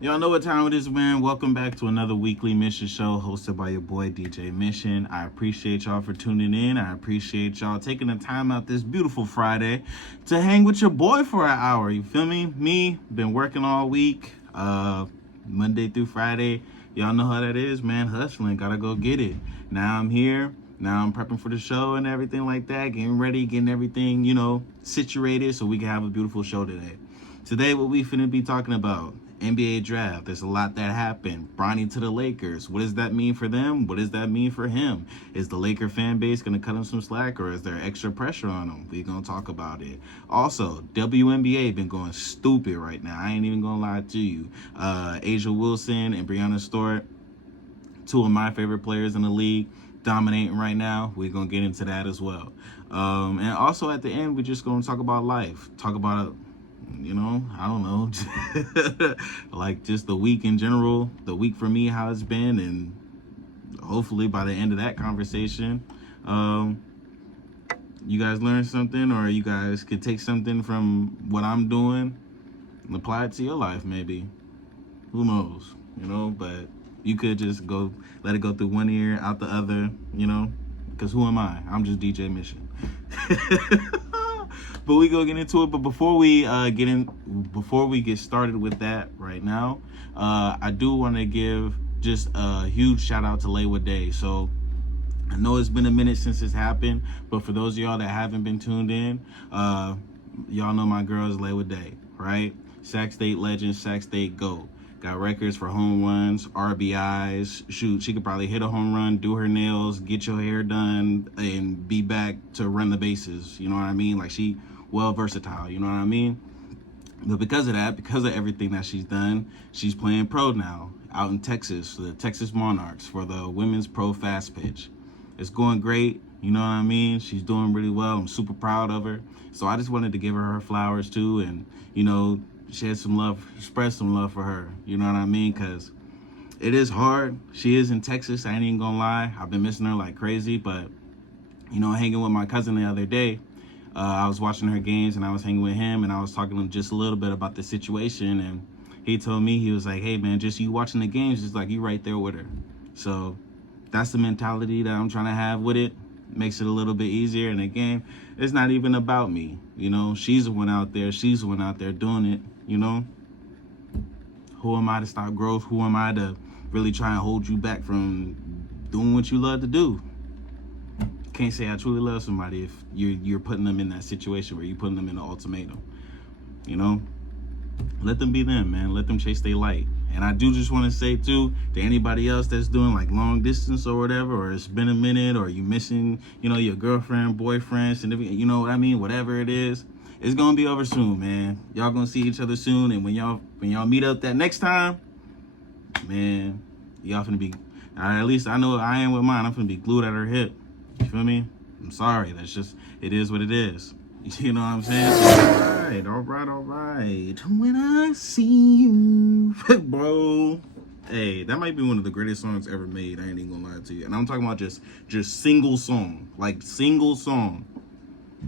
Y'all know what time it is, man. Welcome back to another weekly mission show hosted by your boy DJ Mission. I appreciate y'all for tuning in. I appreciate y'all taking the time out this beautiful Friday to hang with your boy for an hour. You feel me? Me, been working all week, Monday through Friday. Y'all know how that is, man. Hustling, gotta go get it. Now I'm here. Now I'm prepping for the show and everything like that, getting ready, getting everything, situated so we can have a beautiful show today. Today, what we finna be talking about, NBA draft. There's a lot that happened. Briny to the Lakers. What does that mean for them? What does that mean for him? Is the Laker fan base going to cut him some slack, or is there extra pressure on him? We're going to talk about it. Also, WNBA been going stupid right now. I ain't even going to lie to you. Asia Wilson and Breanna Stewart, two of my favorite players in the league, dominating right now. We're going to get into that as well. And also at the end, we're just going to talk about life. Talk about I don't know, like just the week in general, the week for me, how it's been, and hopefully by the end of that conversation, you guys learn something, or you guys could take something from what I'm doing and apply it to your life, maybe. Who knows, but you could just let it go through one ear, out the other, because who am I? I'm just DJ Mission. But we go get into it. But before we get started with that right now, I do want to give just a huge shout out to Laywa Day. So I know it's been a minute since it's happened, but for those of y'all that haven't been tuned in, y'all know my girl is Laywa Day, right? Sac State legend, Sac State GOAT. Got records for home runs, RBIs. Shoot, she could probably hit a home run, do her nails, get your hair done, and be back to run the bases. You know what I mean? Like, she well versatile, you know what I mean? But because of that, because of everything that she's done, she's playing pro now out in Texas, the Texas Monarchs, for the women's pro fast pitch. It's going great, you know what I mean? She's doing really well. I'm super proud of her. So I just wanted to give her flowers too, and, shed some love, spread some love for her, you know what I mean? Because it is hard. She is in Texas, I ain't even gonna lie. I've been missing her like crazy, but, hanging with my cousin the other day, I was watching her games, and I was hanging with him, and I was talking to him just a little bit about the situation, and he told me, he was like, hey, man, just you watching the games, just like you right there with her. So that's the mentality that I'm trying to have with it. Makes it a little bit easier. And again, it's not even about me. She's the one out there. She's the one out there doing it, Who am I to stop growth? Who am I to really try and hold you back from doing what you love to do? Can't say I truly love somebody if you're putting them in that situation where you're putting them in an ultimatum. Let them be them, man. Let them chase their light. And I do just want to say too, to anybody else that's doing like long distance or whatever, or it's been a minute, or you missing, your girlfriend, boyfriend, significant, you know what I mean, whatever it is, it's gonna be over soon, man. Y'all gonna see each other soon, and when y'all meet up that next time, man, y'all finna be, at least I know I am with mine, I'm finna be glued at her hip. You feel me? I'm sorry. That's just, it is what it is. You know what I'm saying? All right. When I see you, bro. Hey, that might be one of the greatest songs ever made. I ain't even gonna lie to you. And I'm talking about just single song. Like, single song.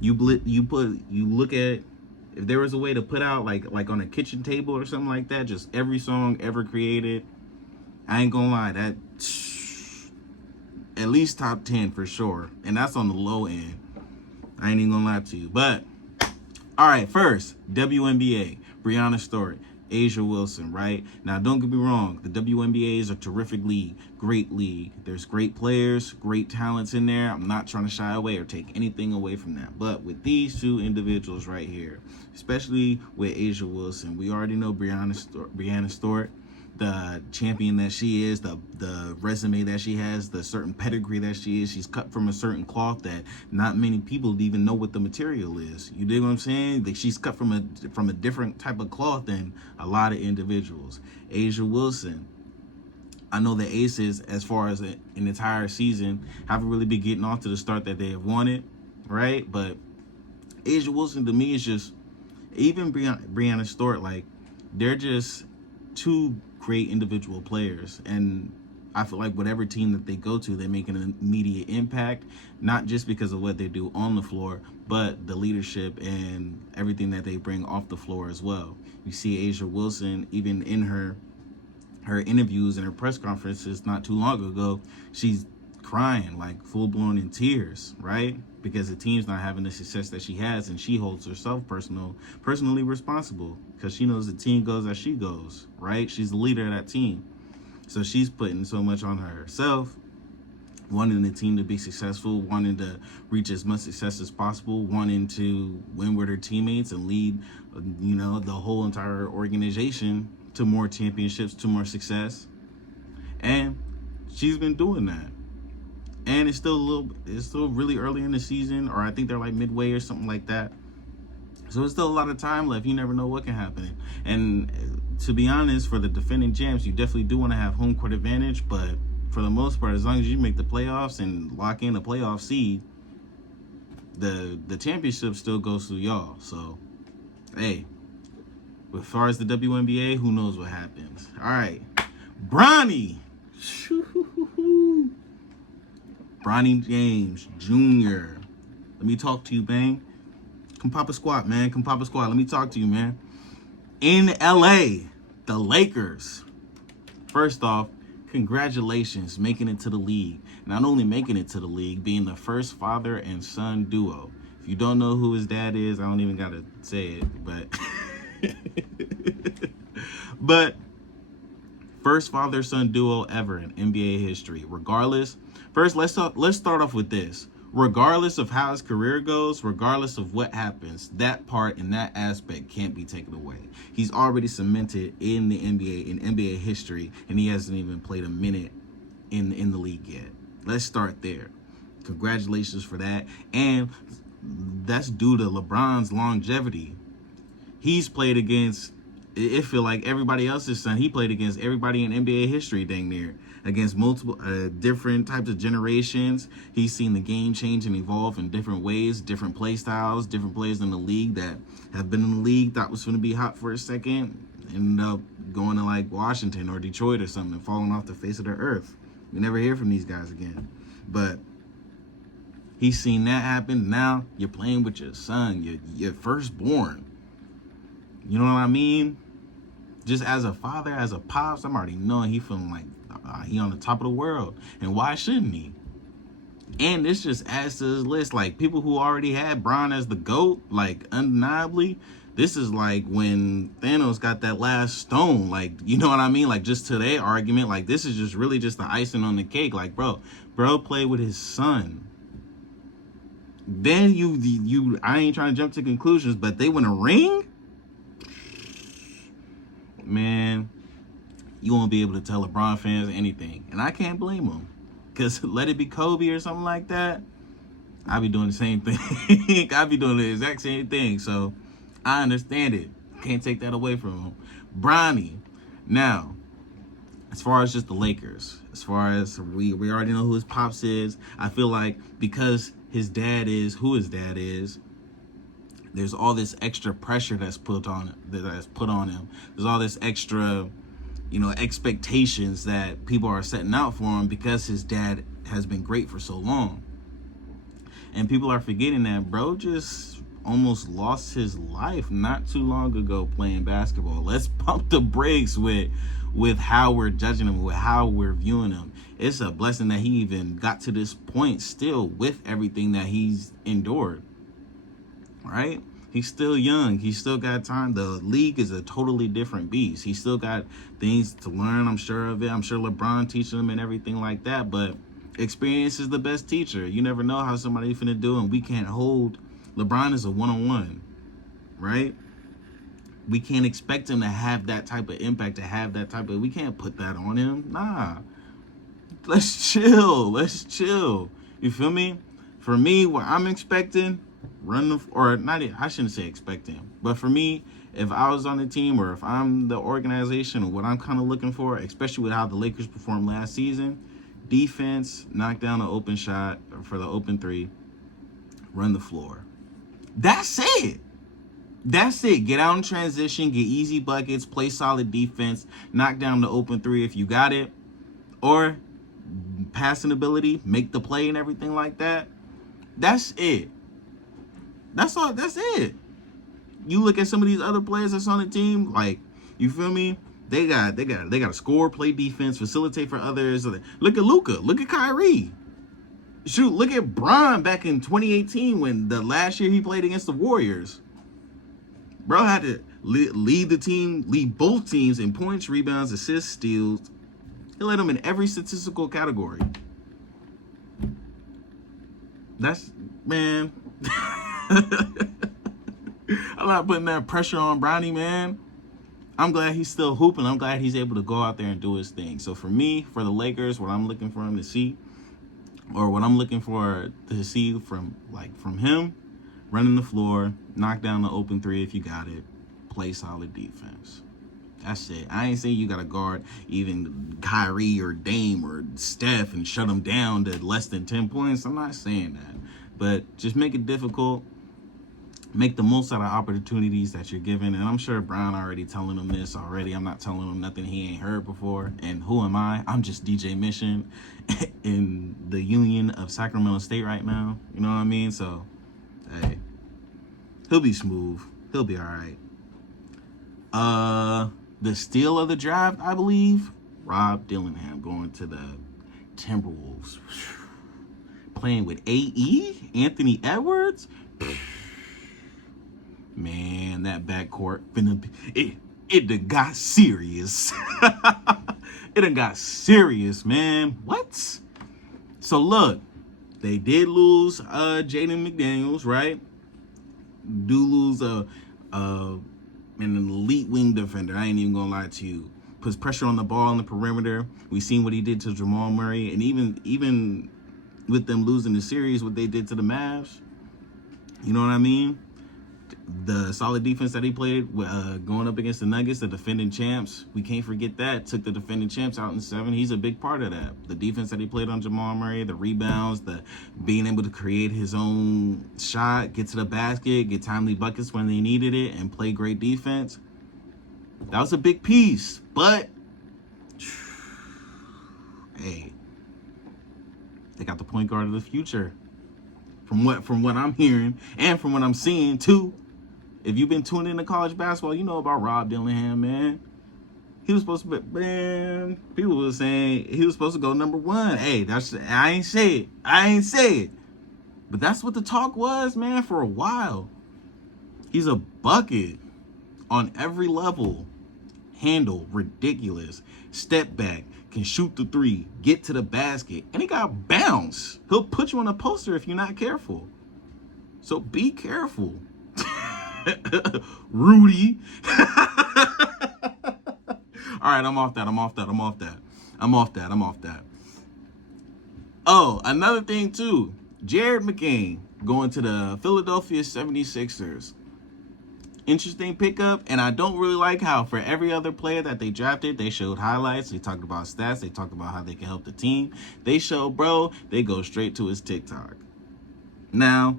You look at, if there was a way to put out like on a kitchen table or something like that, just every song ever created, I ain't gonna lie, that at least top 10 for sure. And that's on the low end. I ain't even gonna lie to you. But, all right, first, WNBA, Breanna Stewart, Asia Wilson, right? Now, don't get me wrong. The WNBA is a terrific league, great league. There's great players, great talents in there. I'm not trying to shy away or take anything away from that. But with these two individuals right here, especially with Asia Wilson, we already know Breanna Stewart, the champion that she is, the resume that she has, the certain pedigree that she is. She's cut from a certain cloth that not many people even know what the material is. You dig what I'm saying? Like, she's cut from a different type of cloth than a lot of individuals. Asia Wilson, I know the Aces, as far as an entire season, haven't really been getting off to the start that they have wanted, right? But Asia Wilson, to me, is just, even Breanna Stewart, like, they're just two great individual players. And I feel like whatever team that they go to, they make an immediate impact, not just because of what they do on the floor, but the leadership and everything that they bring off the floor as well. You see Asia Wilson, even in her interviews and her press conferences not too long ago, she's crying, like full-blown in tears, right? Because the team's not having the success that she has, and she holds herself personally responsible, because she knows the team goes as she goes, right? She's the leader of that team. So she's putting so much on herself, wanting the team to be successful, wanting to reach as much success as possible, wanting to win with her teammates and lead, the whole entire organization to more championships, to more success. And she's been doing that. And it's still really early in the season, or I think they're like midway or something like that. So there's still a lot of time left. You never know what can happen. And to be honest, for the defending champs, you definitely do want to have home court advantage. But for the most part, as long as you make the playoffs and lock in a playoff seed, the championship still goes through y'all. So, hey, as far as the WNBA, who knows what happens. All right, briny. Bronny James Jr. Let me talk to you, man. Come pop a squat, man. Come pop a squat. Let me talk to you, man. In LA, the Lakers. First off, congratulations making it to the league. Not only making it to the league, being the first father and son duo. If you don't know who his dad is, I don't even gotta say it, but but first father-son duo ever in NBA history. Regardless, first let's start off with this. Regardless of how his career goes, regardless of what happens, that part and that aspect can't be taken away. He's already cemented in the NBA, in NBA history, and he hasn't even played a minute in the league yet. Let's start there. Congratulations for that. And that's due to LeBron's longevity. He's played against, it feel like everybody else's son. He played against everybody in NBA history dang near, against multiple different types of generations. He's seen the game change and evolve in different ways, different play styles, different players in the league that have been in the league, thought was going to be hot for a second, ended up going to like Washington or Detroit or something and falling off the face of the earth. We never hear from these guys again. But he's seen that happen. Now you're playing with your son, your firstborn. You know what I mean? Just as a father, as a pops, I'm already knowing he feeling like he on the top of the world. And why shouldn't he? And this just adds to his list. Like, people who already had Bron as the GOAT, like, undeniably, this is like when Thanos got that last stone. Like, you know what I mean? Like, just to their argument, like, this is just really just the icing on the cake. Like, bro played with his son. Then I ain't trying to jump to conclusions, but they win a ring? Man, you won't be able to tell LeBron fans anything. And I can't blame them. Because let it be Kobe or something like that, I'll be doing the same thing. I'll be doing the exact same thing. So I understand it. Can't take that away from him. Bronny. Now, as far as just the Lakers, as far as we already know who his pops is, I feel like because his dad is who his dad is, there's all this extra pressure that's put on him. There's all this extra, expectations that people are setting out for him because his dad has been great for so long. And people are forgetting that bro just almost lost his life not too long ago playing basketball. Let's pump the brakes with how we're judging him, with how we're viewing him. It's a blessing that he even got to this point still with everything that he's endured. Right? He's still young. He's still got time. The league is a totally different beast. He's still got things to learn, I'm sure of it. I'm sure LeBron teaching him and everything like that. But experience is the best teacher. You never know how somebody's finna do, and we can't hold LeBron as a one-on-one, right? We can't expect him to have that type of impact, we can't put that on him. Nah. Let's chill. You feel me? For me, what I'm expecting, I shouldn't say expecting, but for me, if I was on the team or if I'm the organization, or what I'm kind of looking for, especially with how the Lakers performed last season, defense, knock down an open shot for the open three, run the floor. That's it. Get out in transition, get easy buckets, play solid defense, knock down the open three if you got it, or passing ability, make the play and everything like that. That's it. That's all. That's it. You look at some of these other players that's on the team, like, you feel me? They got to score, play defense, facilitate for others. Look at Luka. Look at Kyrie. Shoot, look at Bron back in 2018 when the last year he played against the Warriors. Bro had to lead the team, lead both teams in points, rebounds, assists, steals. He led them in every statistical category. That's, man. I'm not putting that pressure on Briny, man. I'm glad he's still hooping. I'm glad he's able to go out there and do his thing. So for me, for the Lakers, what I'm looking for him to see, or what I'm looking for to see from him, running the floor, knock down the open three if you got it, play solid defense. That's it. I ain't saying you got to guard even Kyrie or Dame or Steph and shut them down to less than 10 points. I'm not saying that. But just make it difficult. Make the most out of opportunities that you're given. And I'm sure Brown already telling him this already. I'm not telling him nothing he ain't heard before. And who am I? I'm just DJ Mission in the Union of Sacramento State right now. You know what I mean? So, hey, he'll be smooth. He'll be all right. The steal of the draft, I believe, Rob Dillingham going to the Timberwolves. Playing with AE, Anthony Edwards. Man, that backcourt it done got serious. It done got serious, man. What? So look, they did lose Jaden McDaniels, right? Do lose an elite wing defender. I ain't even gonna lie to you. Puts pressure on the ball on the perimeter. We seen what he did to Jamal Murray, and even with them losing the series, what they did to the Mavs. You know what I mean? The solid defense that he played going up against the Nuggets, the defending champs. We can't forget that. Took the defending champs out in 7. He's a big part of that. The defense that he played on Jamal Murray, the rebounds, the being able to create his own shot, get to the basket, get timely buckets when they needed it, and play great defense. That was a big piece. But, hey, they got the point guard of the future. From what I'm hearing and from what I'm seeing too. If you've been tuned into college basketball, you know about Rob Dillingham, man. He was supposed to be, man, people were saying he was supposed to go number 1. Hey, I ain't say it. But that's what the talk was, man, for a while. He's a bucket on every level. Handle, ridiculous. Step back, can shoot the 3, get to the basket, and he got bounce. He'll put you on a poster if you're not careful. So be careful. Rudy. All right, I'm off that. Oh, another thing too. Jared McCain going to the Philadelphia 76ers. Interesting pickup, and I don't really like how for every other player that they drafted, they showed highlights, they talked about stats, they talked about how they can help the team. They show, bro, they go straight to his TikTok. Now,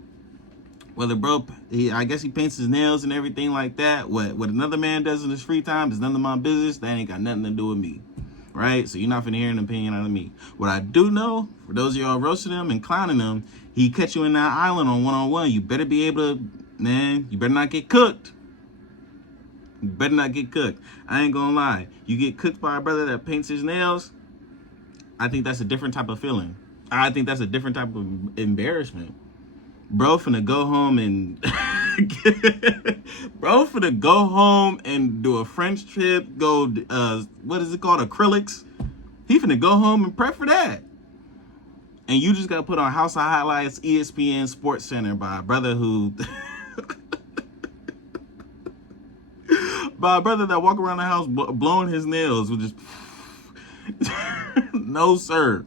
whether bro, I guess he paints his nails and everything like that. What another man does in his free time is none of my business. That ain't got nothing to do with me, right? So you're not finna hear an opinion out of me. What I do know, for those of y'all roasting him and clowning him, he catch you in that island on one-on-one. You better be able to, man, you better not get cooked. You better not get cooked. I ain't gonna lie. You get cooked by a brother that paints his nails, I think that's a different type of feeling. I think that's a different type of embarrassment. Bro finna go home and do a French trip, go what is it called? Acrylics. He finna go home and prep for that. And you just got put on House of Highlights, ESPN Sports Center by a brother who by a brother that walk around the house blowing his nails with just no sir,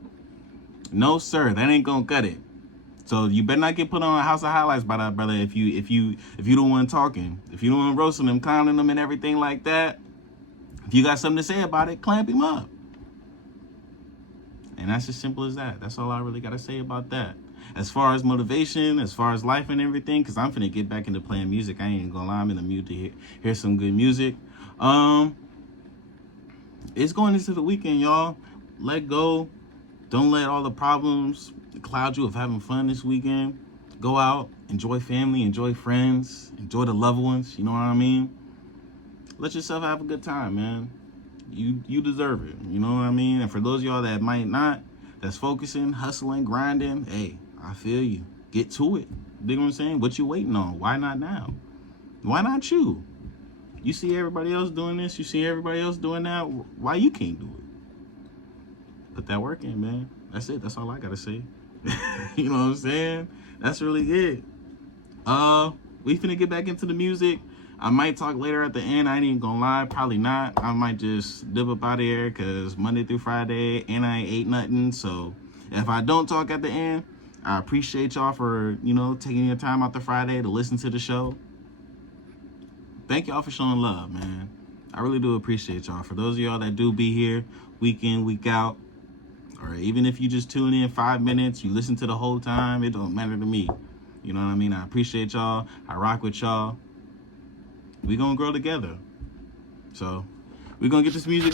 that ain't gonna cut it. So you better not get put on House of Highlights by that brother if you don't want talking, if you don't want roasting him, clowning him, and everything like that. If you got something to say about it, clamp him up. And that's as simple as that. That's all I really gotta say about that. As far as motivation, as far as life and everything, because I'm finna get back into playing music. I ain't gonna lie, I'm in the mood to hear some good music. It's going into the weekend, y'all. Let go. Don't let all the problems cloud you of having fun this weekend. Go out, enjoy family, enjoy friends, enjoy the loved ones. You know what I mean? Let yourself have a good time, man. You deserve it. You know what I mean? And for those of y'all that might not, that's focusing, hustling, grinding, hey, I feel you. Get to it. You know what I'm saying? What you waiting on? Why not now? Why not you? You see everybody else doing this. You see everybody else doing that. Why you can't do it? Put that work in, man. That's it. That's all I gotta say. You know what I'm saying? That's really it. We finna get back into the music. I might talk later at the end. I ain't even gonna lie. Probably not. I might just dip up out of here because Monday through Friday and I ain't ate nothing. So if I don't talk at the end, I appreciate y'all for, taking your time out the Friday to listen to the show. Thank y'all for showing love, man. I really do appreciate y'all. For those of y'all that do be here week in, week out, or even if you just tune in 5 minutes, you listen to the whole time, it don't matter to me. You know what I mean? I appreciate y'all. I rock with y'all. We gonna grow together. So we gonna get this music